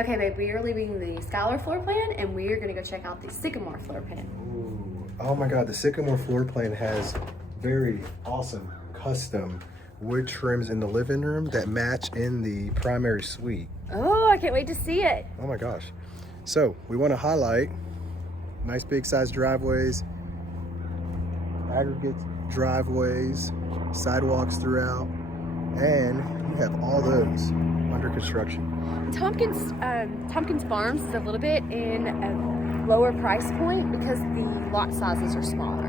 Okay, babe, we are leaving the Skylar floor plan and we are gonna go check out the Sycamore floor plan. Ooh. Oh my God, the Sycamore floor plan has very awesome custom wood trims in the living room that match in the primary suite. Oh, I can't wait to see it. Oh my gosh. So we want to highlight nice big size driveways, aggregate driveways, sidewalks throughout, and you have all those under construction. Tompkins Farms is a little bit in a lower price point because the lot sizes are smaller.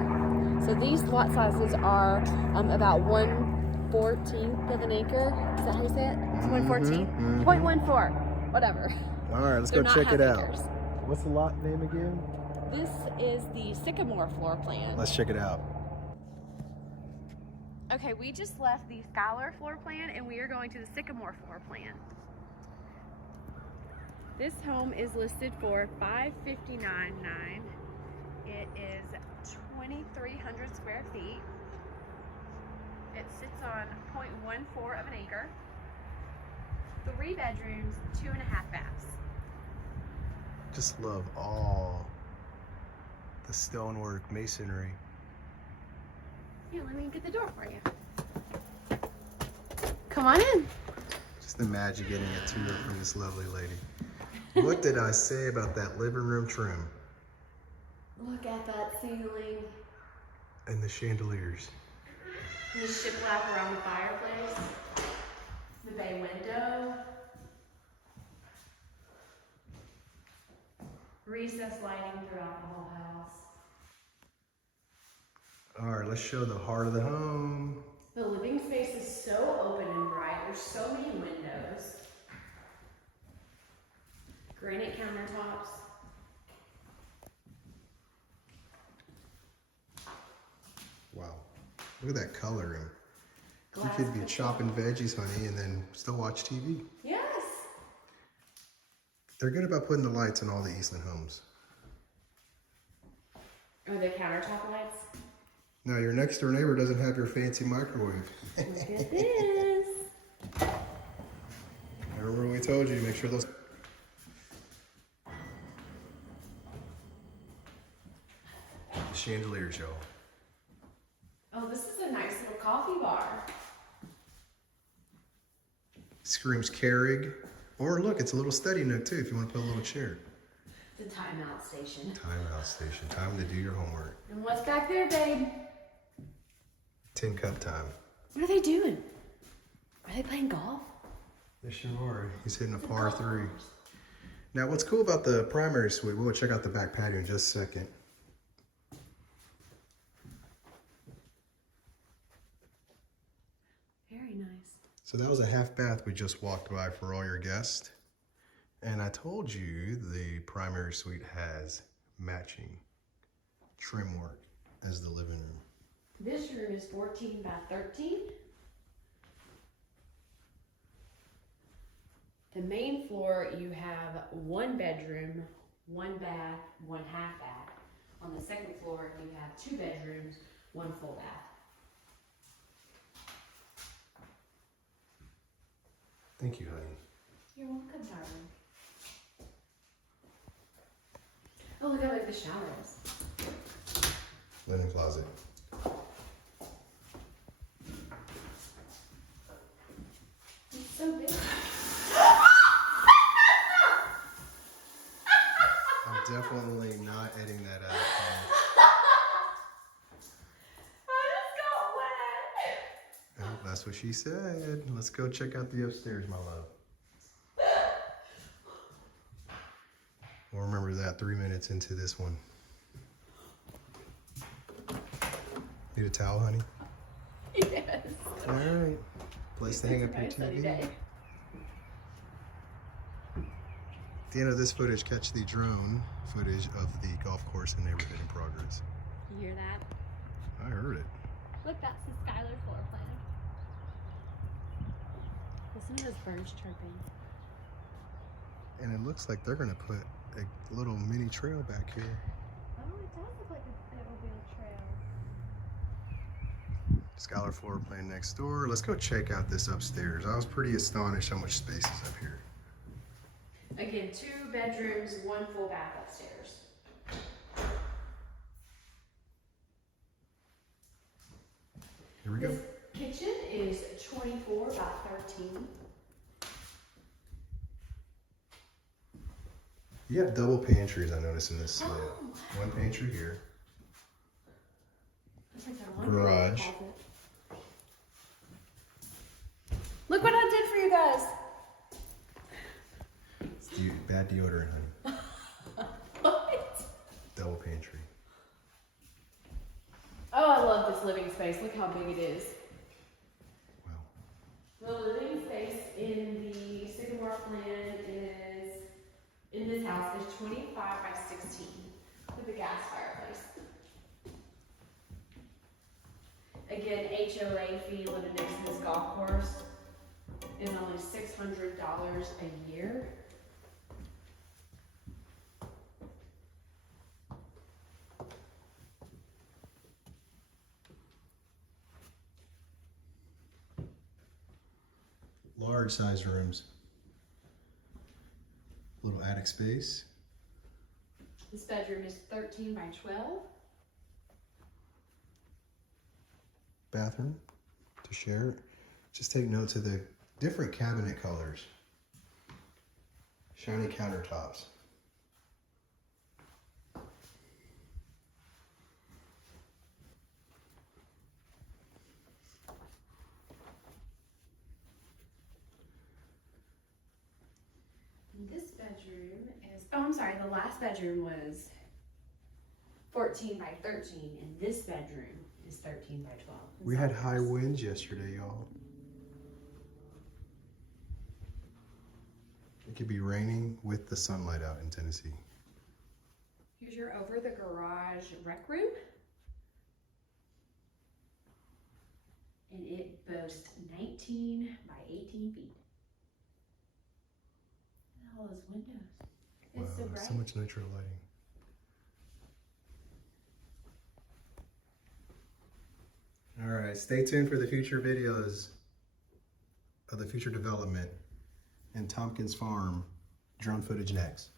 So these lot sizes are about 1/14 of an acre. Is that how you say it? It's 1/14? 0.14, whatever. All right, let's go check it out. What's the lot name again? This is the Sycamore floor plan. Let's check it out. Okay, we just left the Skylar floor plan and we are going to the Sycamore floor plan. This home is listed for $559,900. It is 2,300 square feet. It sits on 0.14 of an acre. 3 bedrooms, 2.5 baths. Just love all the stonework, masonry. Here, let me get the door for you. Come on in. Just imagine getting a tour from this lovely lady. What did I say about that living room trim? Look at that ceiling. And the chandeliers. The shiplap around the fireplace. The bay window. Recessed lighting throughout the whole house. All right, let's show the heart of the home. The living space is so open and bright. There's so many windows. Granite countertops. Wow, look at that coloring. You Glass could be chopping veggies, honey, and then still watch TV. Yes. They're good about putting the lights in all the Eastland homes. Are the countertop lights? Now, your next door neighbor doesn't have your fancy microwave. Look at this. Remember when we told you, make sure those... The chandeliers, y'all. Oh, this is a nice little coffee bar. Screams Keurig. Or look, it's a little study nook too, if you want to put a little chair. It's a timeout station. Timeout station. Time to do your homework. And what's back there, babe? Tin cup time. What are they doing? Are they playing golf? Yes, you are. He's hitting a par 3. Now, what's cool about the primary suite, we'll check out the back patio in just a second. Very nice. So that was a half bath we just walked by for all your guests. And I told you the primary suite has matching trim work as the living room. This room is 14 by 13. The main floor, you have 1 bedroom, 1 bath, 1 half bath. On the second floor, you have 2 bedrooms, 1 full bath. Thank you, honey. You're welcome, darling. Oh, look how big the shower is. Linen closet. It's so big. I'm definitely not editing that out. Oh, that's what she said. Let's go check out the upstairs, my love. We'll remember that 3 minutes into this one. Need a towel, honey? Yes. All right. Place to hang up your TV. At the end of this footage, catch the drone footage of the golf course and neighborhood in progress. You hear that? I heard it. Look, that's the Skylar floor plan. Listen to those birds chirping. And it looks like they're gonna put a little mini trail back here. Oh, it does look like it will be a trail. Skylar floor plan next door. Let's go check out this upstairs. I was pretty astonished how much space is up here. Again, 2 bedrooms, 1 full bath upstairs. Here we go. This kitchen is 24 by 13. You have double pantries, I noticed in this split. Oh. One pantry here. That's like a laundry Garage. closet. Look what I did for you guys. It's bad deodorant, honey. What? Double pantry. Oh, I love this living space. Look how big it is. Wow. The living space in the Sycamore plan is, in this house, is 25 by 16 with a gas fireplace. Again, HOA fee living next to this golf course is only $600 a year. Large size rooms. Little attic space. This bedroom is 13 by 12. Bathroom to share. Just take note of the different cabinet colors. Shiny countertops. This bedroom is, oh, I'm sorry, the last bedroom was 14 by 13, and this bedroom is 13 by 12. We had high winds yesterday, y'all. It could be raining with the sunlight out in Tennessee. Here's your over the garage rec room. And it boasts 19 by 18 feet. Look at all those windows. It's so Wow, bright. so much natural lighting. All right, stay tuned for the future videos of the future development in Tompkins Farm. Drone footage next.